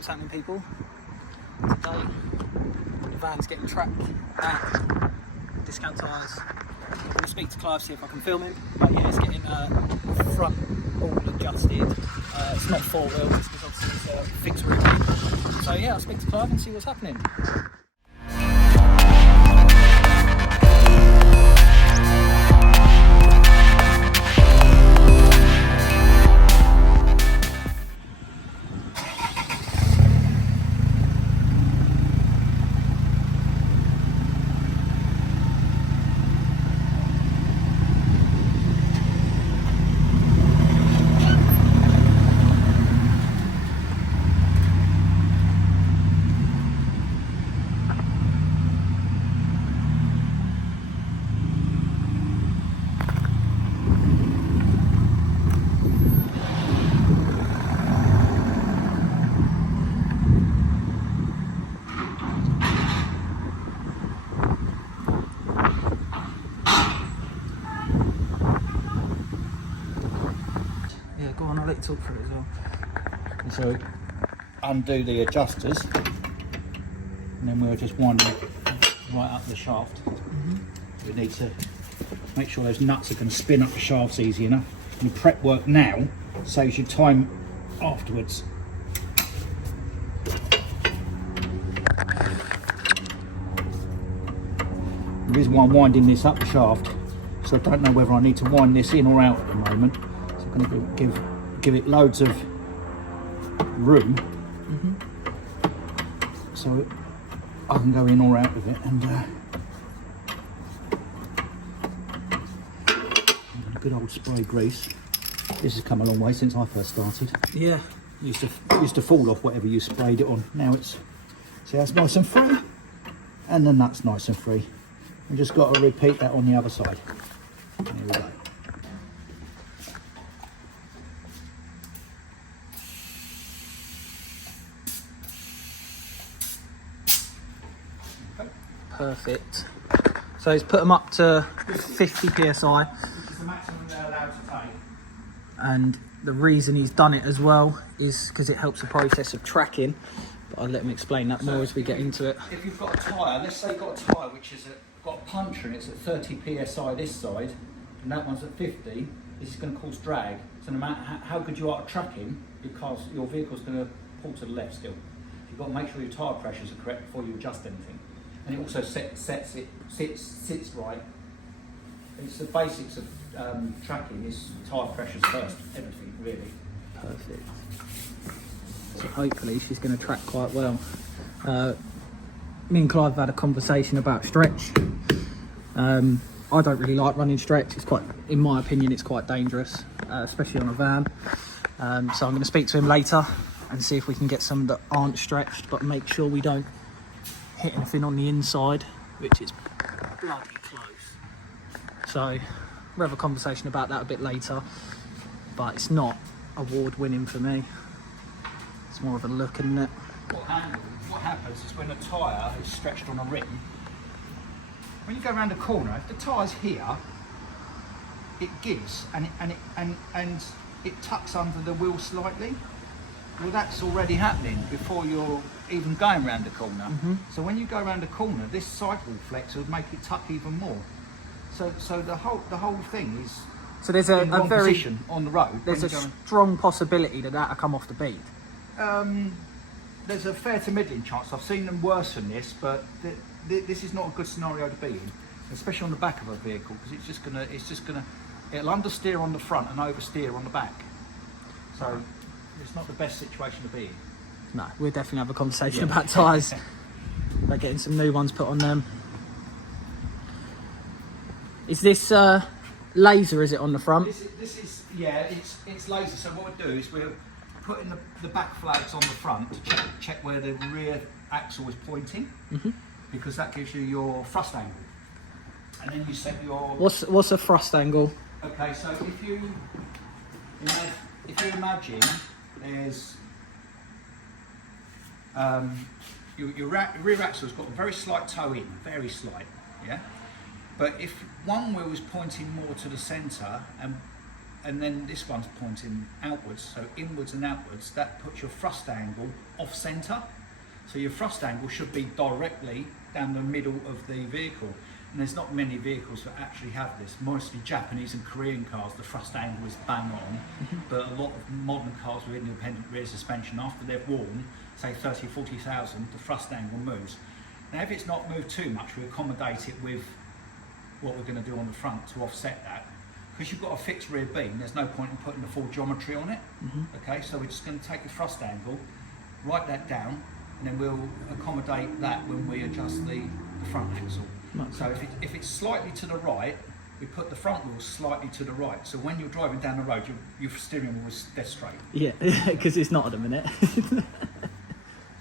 What's happening, people? Today the van's getting tracked at discount tyres. I'm going to speak to Clive, see if I can film him, but yeah, it's getting the front all adjusted. It's not four wheels because obviously it's a fixed wheel. So yeah, I'll speak to Clive and see what's happening. Yeah, go on, I'll let you talk through it as well. So undo the adjusters, and then we'll just wind it right up the shaft. We need to make sure those nuts are going to spin up the shafts easy enough. And prep work now saves you time afterwards. The reason why I'm winding this up the shaft, so I don't know whether I need to wind this in or out at the moment. So I'm going to give it loads of room, so I can go in or out with it. And good old spray grease. This has come a long way since I first started. Yeah. Used to fall off whatever you sprayed it on. Now it's, see, that's nice and free, and the nut's nice and free. We've just got to repeat that on the other side. There we go. Perfect. So he's put them up to 50 psi. Which is the maximum they're allowed to take. And the reason he's done it as well is because it helps the process of tracking. But I'll let him explain that more as we get into it. If you've got a tyre, let's say you've got a tyre which is got a puncture and it's at 30 psi this side, and that one's at 50, this is going to cause drag. So no matter how good you are at tracking, because your vehicle's going to pull to the left still. You've got to make sure your tyre pressures are correct before you adjust anything. And it also sits right. It's the basics of tracking is tyre pressures first, everything really. Perfect. So hopefully she's going to track quite well. Me and Clive have had a conversation about stretch. I don't really like running stretch. It's quite, in my opinion, it's quite dangerous, especially on a van. So I'm going to speak to him later and see if we can get some that aren't stretched, but make sure we don't hit anything on the inside, which is bloody close. So we'll have a conversation about that a bit later, but it's not award winning for me. It's more of a look, isn't it? What happens is when a tyre is stretched on a rim, when you go around a corner, if the tyre's here, it gives and it tucks under the wheel slightly. Well, that's already happening before you're even going around the corner. So when you go around a corner, this sidewall flex will make it tuck even more. So the whole thing is. So there's in a very position on the road. There's a strong possibility that that'll come off the bead. There's a fair to middling chance. I've seen them worse than this, but this is not a good scenario to be in, especially on the back of a vehicle, because it'll understeer on the front and oversteer on the back. So it's not the best situation to be in. No, we'll definitely have a conversation about tyres. About getting some new ones put on them. Is this laser, is it, on the front? This is yeah, it's laser. So what we'll do is we'll put in the back flags on the front to check where the rear axle is pointing, because that gives you your thrust angle. And then you set your... What's a thrust angle? Okay, so if you imagine there's your rear axle's got a very slight toe in, very slight, yeah. But if one wheel is pointing more to the centre and and then this one's pointing outwards, so inwards and outwards. That puts your thrust angle off centre. So your thrust angle should be directly down the middle of the vehicle. And there's not many vehicles that actually have this. Mostly Japanese and Korean cars, the thrust angle is bang on. But a lot of modern cars with independent rear suspension, after they've worn, say 30 or 40,000, the thrust angle moves. Now if it's not moved too much, we accommodate it with what we're going to do on the front to offset that. Because you've got a fixed rear beam, there's no point in putting the full geometry on it. Okay, so we're just going to take the thrust angle, write that down, and then we'll accommodate that when we adjust the front axle. Right. So if it's slightly to the right, we put the front wheel slightly to the right. So when you're driving down the road, your steering wheel is dead straight. Yeah, because it's not at the minute.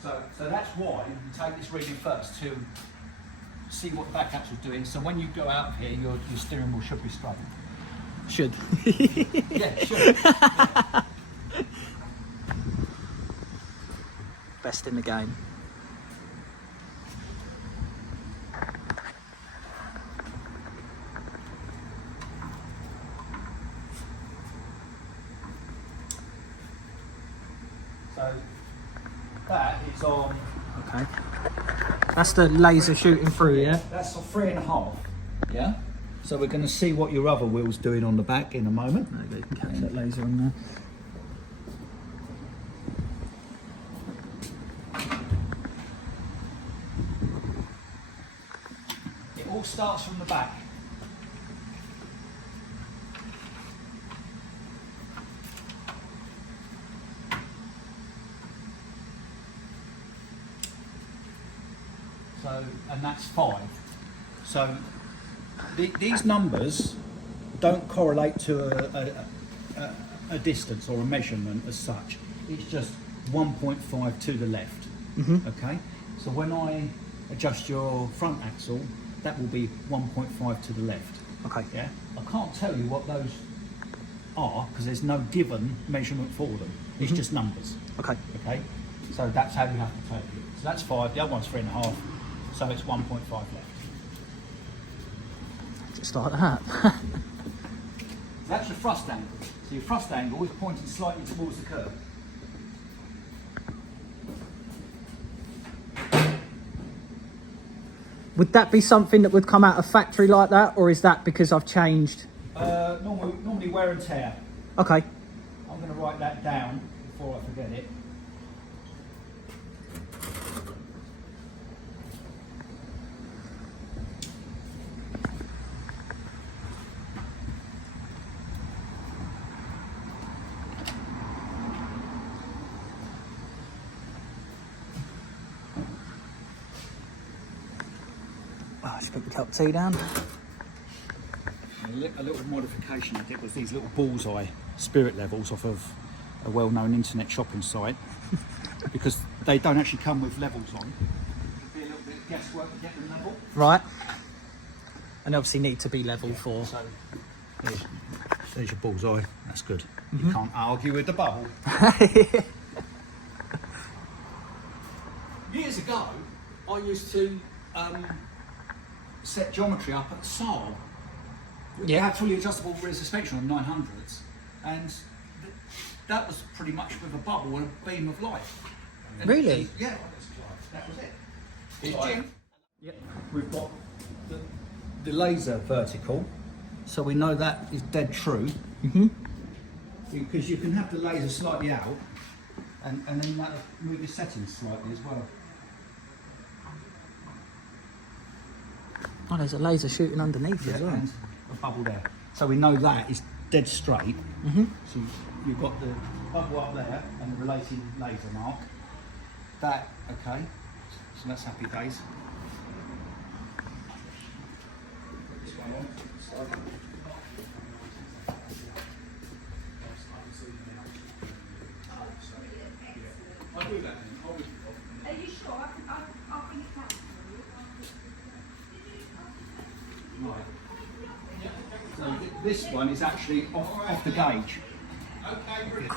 So that's why you take this reading first to see what the back axle's doing. So when you go out of here, your steering wheel should be straight. Should. Yeah, should. Yeah. Best in the game. So that is on. Okay. That's the laser shooting through, yeah? That's a 3.5. Yeah. So we're going to see what your other wheel's doing on the back in a moment. Maybe you can catch that laser on there. It all starts from the back. So, and that's 5. So these numbers don't correlate to a distance or a measurement as such. It's just 1.5 to the left. Okay. So when I adjust your front axle, that will be 1.5 to the left. Okay. Yeah. I can't tell you what those are because there's no given measurement for them. It's just numbers. Okay. Okay. So that's how you have to take it. So that's 5. The other one's 3.5. So it's 1.5 left. Just like that. So that's your thrust angle. So your thrust angle is pointing slightly towards the curb. Would that be something that would come out of factory like that, or is that because I've changed? Normally wear and tear. Okay. I'm going to write that down before I forget it. Oh, I should put the cup of tea down. A little modification I did was these little bullseye spirit levels off of a well-known internet shopping site because they don't actually come with levels on. It'd be a little bit of guesswork to get them level. Right. And obviously need to be level for. So there's your bullseye. That's good. You can't argue with the bubble. Years ago, I used to set geometry up at Saab. We had fully adjustable rear suspension on 900s, and that was pretty much with a bubble and a beam of light. And Really? Yeah, that was it. Here's Jim. Yep. We've got the laser vertical, so we know that is dead true. Because you can have the laser slightly out, and then that'll move the settings slightly as well. Oh, there's a laser shooting underneath as well. And a bubble there. So we know that is dead straight. So you've got the bubble up there and the relating laser mark. That, okay. So that's happy days. This one on. I'll do that then. Are you sure? I'll bring it down for you. Right. So this one is actually off the gauge.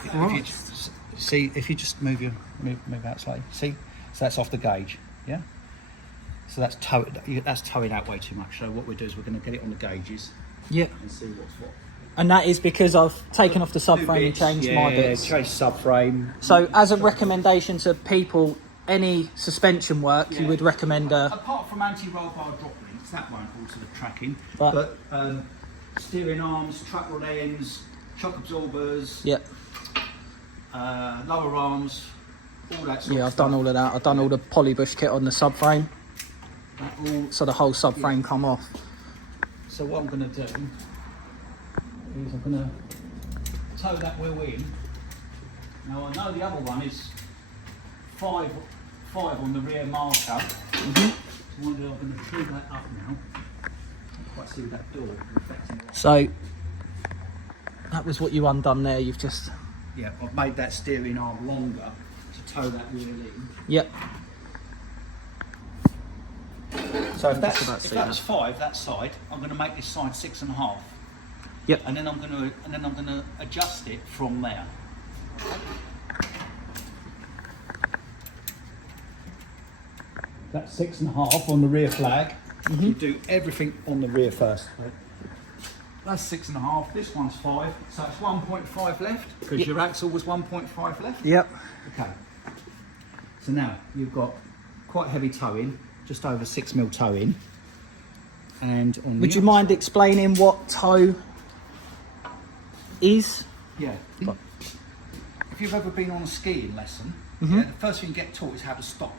If you just, see, if you just move out slightly, see, so that's off the gauge, yeah. So that's towing out way too much. So what we do is we're going to get it on the gauges, Yeah. and see what's what. And that is because I've taken off the Two subframe and bits, changed yeah, my bits. Changed subframe. So as a recommendation to people, any suspension work, you would recommend apart from anti-roll bar drop links, that won't alter the tracking. But- But steering arms, track rod ends, shock absorbers, Yep. lower arms, all that sort Yeah, of I've stuff. done all of that. I've done all the polybush kit on the subframe, That all. so the whole subframe come off. So what I'm going to do is I'm going to tow that wheel in. Now I know the other one is five on the rear marker. So I'm going to pull that up now. Can't quite see that door reflecting. So that was what you undone there. You've just Yeah, I've made that steering arm longer to tow that wheel in. yep. So if Just about that see was 5, that side, I'm going to make this side 6.5. Yep. And then I'm going to adjust it from there. That's 6.5 on the rear flag. You do everything on the rear first. That's 6.5. This one's 5, so it's 1.5 left because Yep. your axle was 1.5 left. Yep. Okay. So now you've got quite heavy towing, just over 6mm towing. And on Would the you mind explaining what toe is? Yeah. But- If you've ever been on a skiing lesson, Mm-hmm. yeah, the first thing you get taught is how to stop.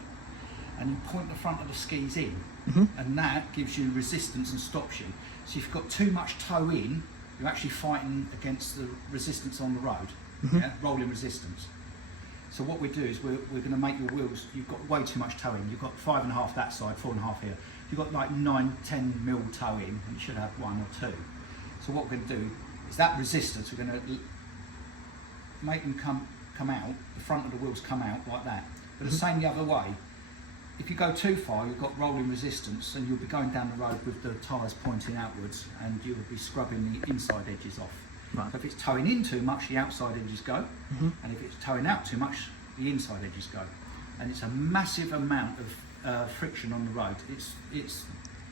And you point the front of the skis in, Mm-hmm. and that gives you resistance and stops you. So if you've got too much toe in, you're actually fighting against the resistance on the road, Mm-hmm. yeah? Rolling resistance. So what we do is we're going to make your wheels, you've got way too much toe in. You've got 5.5 that side, 4.5 here. You've got like 9-10mm toe in, and you should have 1 or 2. So what we're going to do is that resistance, we're going to make them come out, the front of the wheels come out like that. But the same the other way. If you go too far, you've got rolling resistance and you'll be going down the road with the tyres pointing outwards and you'll be scrubbing the inside edges off. Right. So if it's towing in too much, the outside edges go. And if it's towing out too much, the inside edges go. And it's a massive amount of friction on the road. It's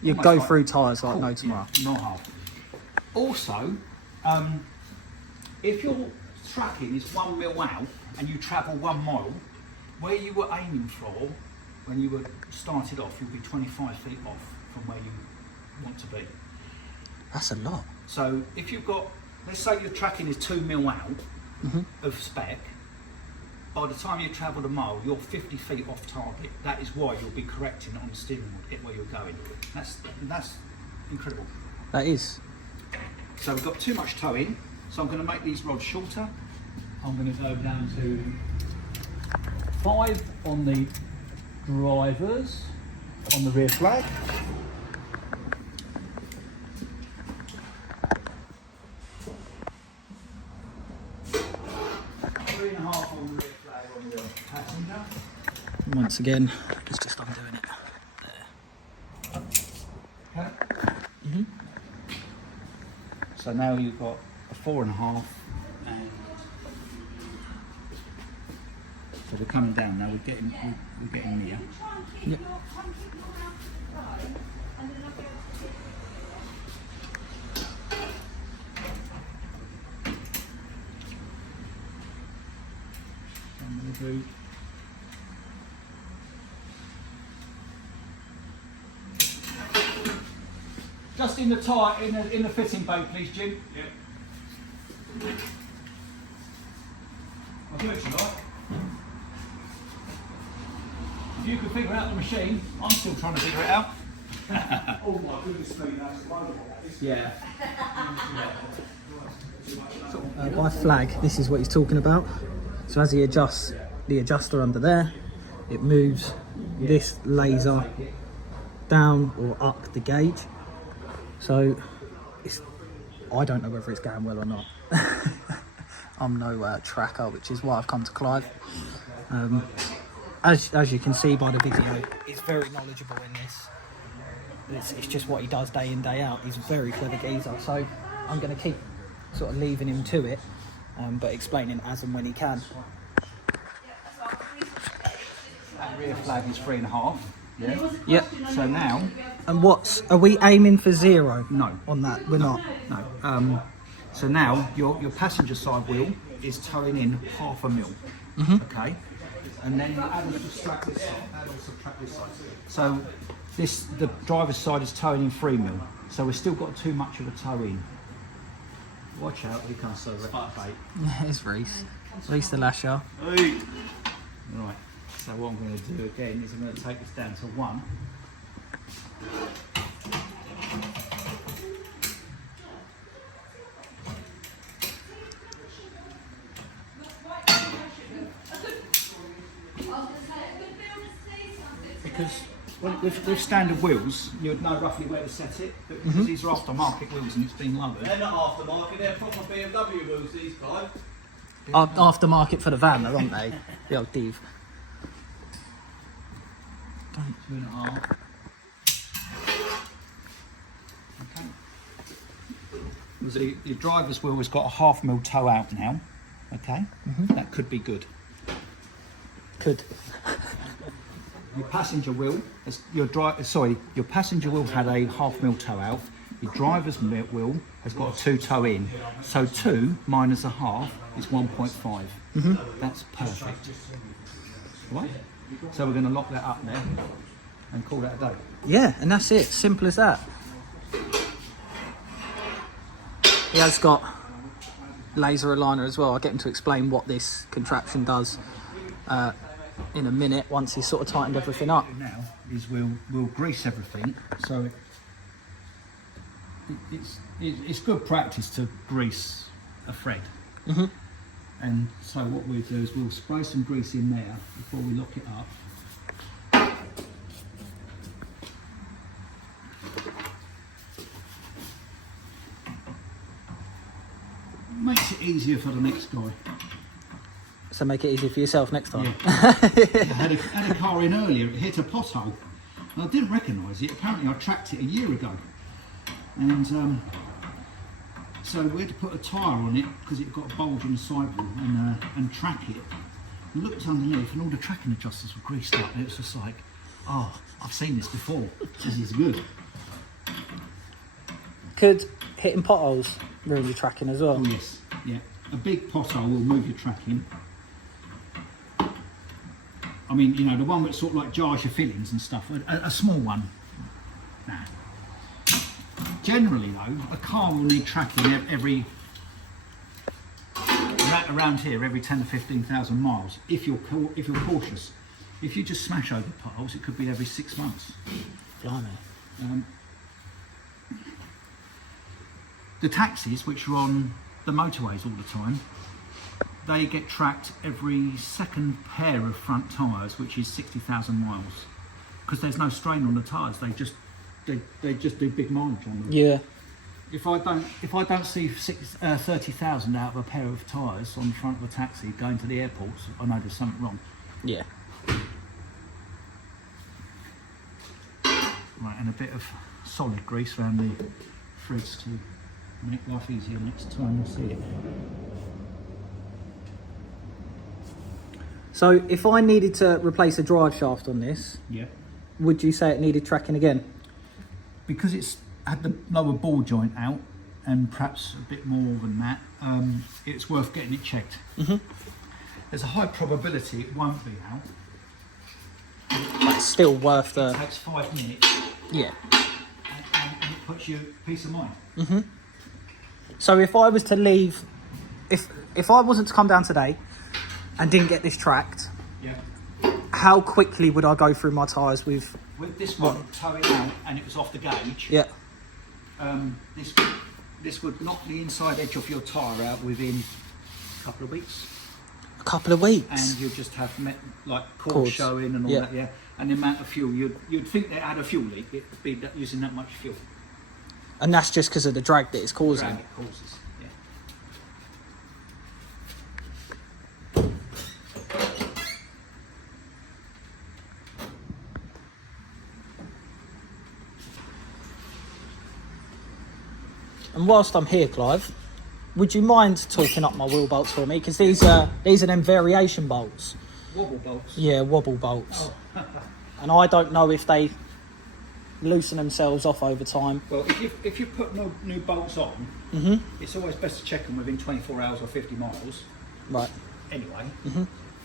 You almost go like through tyres like cool, no tomorrow. yeah, not hard. Also, if your tracking is 1mm out and you travel 1 mile, where you were aiming for when you were started off, you'll be 25 feet off from where you want to be. That's a lot. So if you've got, let's say your tracking is 2mm out of spec, by the time you travel a mile, you're 50 feet off target. That is why you'll be correcting on the steering wheel to get where you're going. That's incredible. That is. So we've got too much toe in, so I'm going to make these rods shorter. I'm going to go down to 5 on the drivers, on the rear flag. Three and a half on the rear flag on the passenger. Once again, it's just undoing it. There. Okay. So now you've got a 4.5, and so we're coming down now. We're getting near. Try and keep your mouth dry, and then I'll be able to get I'm going to do. Just in the tyre, in the fitting bay, please, Jim. Yeah. I'll do it if you like. If you could figure out the machine, I'm still trying to figure it out. Oh my goodness me, that's wonderful. Yeah. By flag, this is what he's talking about. So as he adjusts the adjuster under there, it moves this laser down or up the gauge. So I don't know whether it's going well or not. I'm no tracker, which is why I've come to Clive. As you can see by the video, he's very knowledgeable in this. It's just what he does day in, day out. He's a very clever geezer, so I'm going to keep sort of leaving him to it, but explaining as and when he can. That rear flag is 3.5. Yeah. Yep. So now, And are we aiming for 0? no. On that? We're not. No. So now your passenger side wheel is towing in 0.5 mil. Okay, and then you add or subtract this side. Add or subtract this side. So the driver's side is towing in 3 mil. So we've still got too much of a tow in. Watch out, he can't so rectify. It's Reese. Reese the lasher. Right. So what I'm going to do again is I'm going to take this down to 1. Because with standard wheels, you'd know roughly where to set it, but because these are aftermarket wheels and it's been lowered. They're not aftermarket, they're proper BMW wheels, these guys. Aftermarket for the van, though, aren't they? The old div. 2.5. Okay. The driver's wheel has got a 0.5 mil toe out now. Okay, that could be good. Could. Your passenger wheel, your passenger wheel had a 0.5 mil toe out. Your driver's wheel has got a 2 toe in. So 2 minus a half is 1.5. That's perfect. Right? So we're going to lock that up there and call that a day. Yeah, and that's it. Simple as that. He has got laser aligner as well. I'll get him to explain what this contraption does in a minute once he's sort of tightened everything up. Now is we'll grease everything. So it's good practice to grease a thread. And so what we'll do is we'll spray some grease in there before we lock it up. Makes it easier for the next guy. So make it easier for yourself next time. I had a car in earlier, it hit a pothole. And I didn't recognise it. Apparently I tracked it a year ago. And so we had to put a tyre on it because it got a bulge in the sidewall and track it. I looked underneath and all the tracking adjusters were greased up and it was just like, oh, I've seen this before. This is good. Could hitting potholes ruin your tracking as well? Oh yes, yeah. A big pothole will move your tracking. I mean, you know, the one which sort of like jars your fillings and stuff, a small one, nah. Generally though, a car will need tracking every, around here, every 10 to 15,000 miles, if you're cautious. If you just smash over potholes, it could be every 6 months. Blimey. The taxis, which are on the motorways all the time, they get tracked every second pair of front tyres, which is 60,000 miles, because there's no strain on the tyres. They just do big mileage on them. Yeah. If I don't see 30,000 out of a pair of tyres on the front of a taxi going to the airports, I know there's something wrong. Yeah. Right, and a bit of solid grease around the threads to make life easier next time you see it. So if I needed to replace a drive shaft on this, Yeah. would you say it needed tracking again? Because it's had the lower ball joint out and perhaps a bit more than that, it's worth getting it checked. There's a high probability it won't be out. But it's still worth It the... takes 5 minutes Yeah. and it puts you peace of mind. So if I was to leave... If I wasn't to come down today and didn't get this tracked, Yeah. how quickly would I go through my tyres with... With this one towing out and it was off the gauge, Yeah. this would knock the inside edge of your tyre out within a couple of weeks. A couple of weeks? And you'll just have like cords Cords. showing and all Yeah. that, yeah. And the amount of fuel, you'd think they had a fuel leak, it'd be using that much fuel. And that's just because of the drag that it's causing. Drag it causes, yeah. And whilst I'm here, Clive, would you mind talking up my wheel bolts for me? Because these are them variation bolts. Wobble bolts. Yeah, wobble bolts. And I don't know if they loosen themselves off over time. Well, if you put new bolts on, it's always best to check them within 24 hours or 50 miles. Right. Anyway,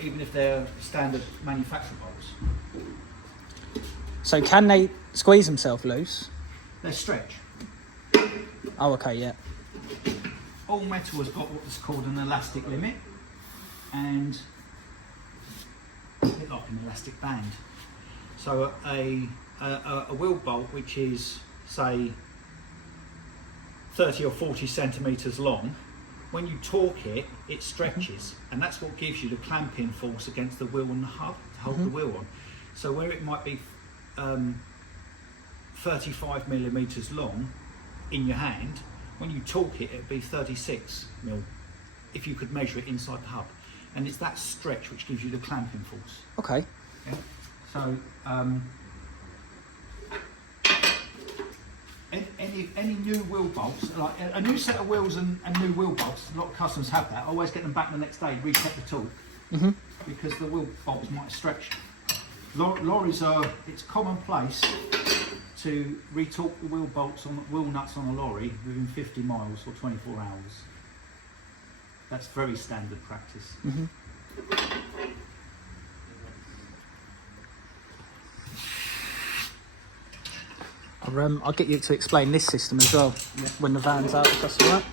even if they're standard manufacturer bolts. So can they squeeze themselves loose? They stretch. Oh, okay, yeah. All metal has got what's called an elastic limit, and it's a bit like an elastic band. So a wheel bolt which is, say, 30 or 40 centimetres long, when you torque it, it stretches, and that's what gives you the clamping force against the wheel and the hub to hold the wheel on. So where it might be 35 millimetres long in your hand, when you torque it, it'd be 36 mil if you could measure it inside the hub. And it's that stretch which gives you the clamping force. Okay. Yeah. So any new wheel bolts, like a new set of wheels and new wheel bolts, a lot of customers have that. I always get them back the next day, recheck the torque, because the wheel bolts might stretch. Lorries it's commonplace to retorque the wheel bolts on wheel nuts on a lorry within 50 miles or 24 hours. That's very standard practice. I'll get you to explain this system as well when the van's out, if that's all right.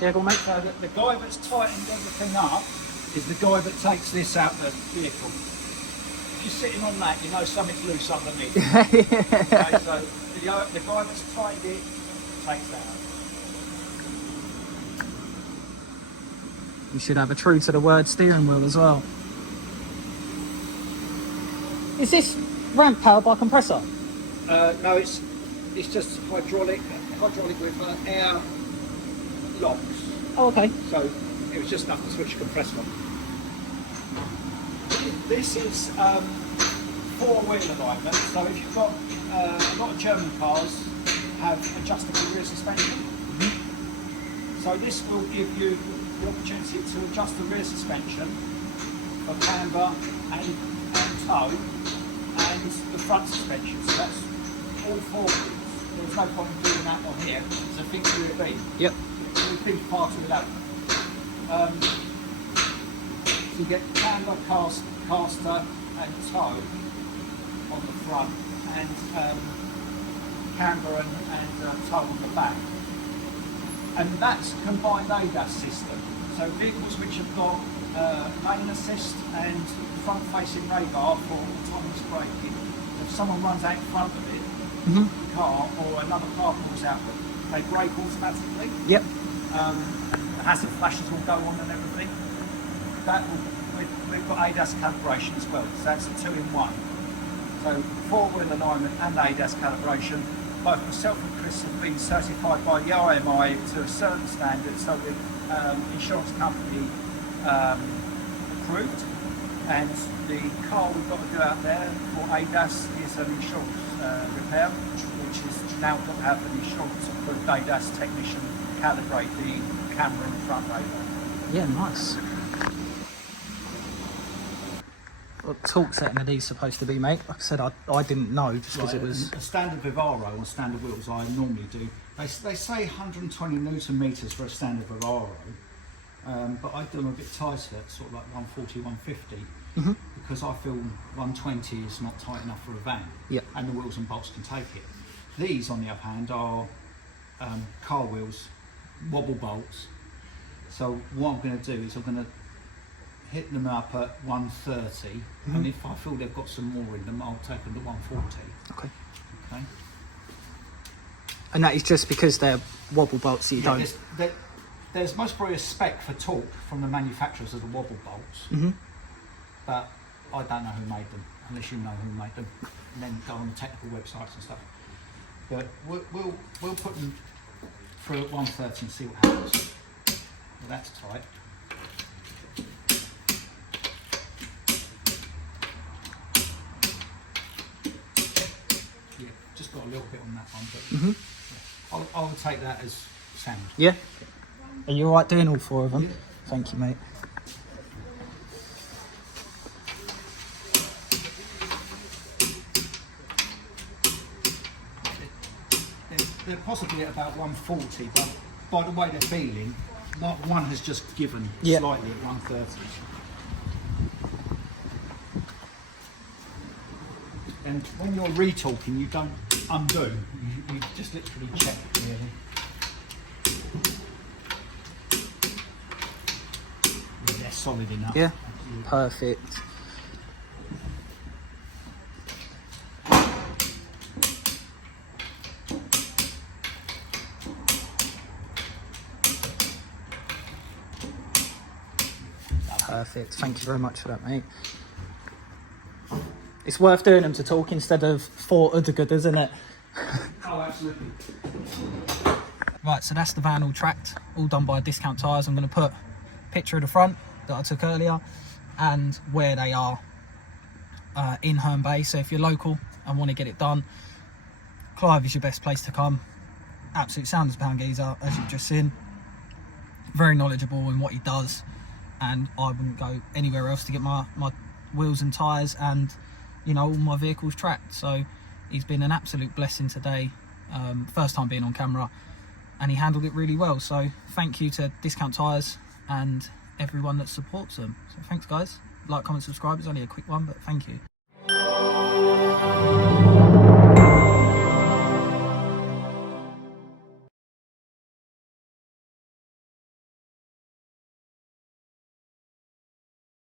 Yeah, go on, mate. So the guy that's tightened everything up is the guy that takes this out the vehicle. If you're sitting on that, you know something's loose underneath. Okay, so the guy that's tightened it takes that out. You should have a true to the word steering wheel as well. Is this ramp powered by compressor? No, it's just hydraulic with air locks. Oh, okay. So it was just enough to switch the compressor on. This is four-wheel alignment. So if you've got a lot of German cars have adjustable rear suspension. So this will give you the opportunity to adjust the rear suspension for camber and tow, and the front suspension. So that's all four wheels. There's no point in doing that on here. It's a fixed rear beam. Yep. So we think part of it out. So you get camber, caster and tow on the front, and camber and tow on the back. And that's combined ADAS system. So vehicles which have got lane assist and front-facing radar for autonomous braking, if someone runs out in front of it, the car or another car pulls out, they brake automatically. Yep. The hazard flashes will go on and everything. We've got ADAS calibration as well, so that's a 2-in-1. So four-wheel alignment and ADAS calibration. Both myself and Chris have been certified by the IMI to a certain standard, so the insurance company approved, and the car we've got to do out there for ADAS is an insurance repair, which is now got to have an insurance approved ADAS technician calibrate the camera and front radar. Yeah, nice. What torque setting are these supposed to be, mate? Like I said, I didn't know just because it was... A standard Vivaro on standard wheels I normally do. They say 120 Newton meters for a standard Vivaro, but I do them a bit tighter, sort of like 140, 150, because I feel 120 is not tight enough for a van, and the wheels and bolts can take it. These, on the other hand, are car wheels, wobble bolts. So what I'm going to do is I'm going to hit them up at 130, and if I feel they've got some more in them, I'll take them to 140. Okay. Okay. And that is just because they're wobble bolts, so you don't... There's most probably a spec for torque from the manufacturers of the wobble bolts, but I don't know who made them, unless you know who made them, and then go on the technical websites and stuff. But we'll put them through at 130 and see what happens. Well, that's tight. Yeah, just got a little bit on that one, but I would take that as Sound. Yeah? Are you alright doing all 4 of them? Yeah. Thank you, mate. They're possibly at about 140, but by the way they're feeling, like one has just given Yeah. slightly at 130. And when you're retalking, you don't undo. You just literally check, really. Yeah, they're solid enough. Yeah? Absolutely. Perfect. Perfect. Thank you very much for that, mate. It's worth doing them to talk instead of 4 other good, isn't it? Oh, absolutely. Right, so that's the van all tracked, all done by Discount Tyres. I'm going to put a picture of the front that I took earlier and where they are in Herne Bay. So if you're local and want to get it done, Clive is your best place to come. Absolute sound as a pound geezer, as you've just seen. Very knowledgeable in what he does, and I wouldn't go anywhere else to get my wheels and tyres and, you know, all my vehicles tracked. So he's been an absolute blessing today. First time being on camera, and he handled it really well. So thank you to Discount Tyres and everyone that supports them. So thanks, guys. Like, comment, subscribe. It's only a quick one, but thank you.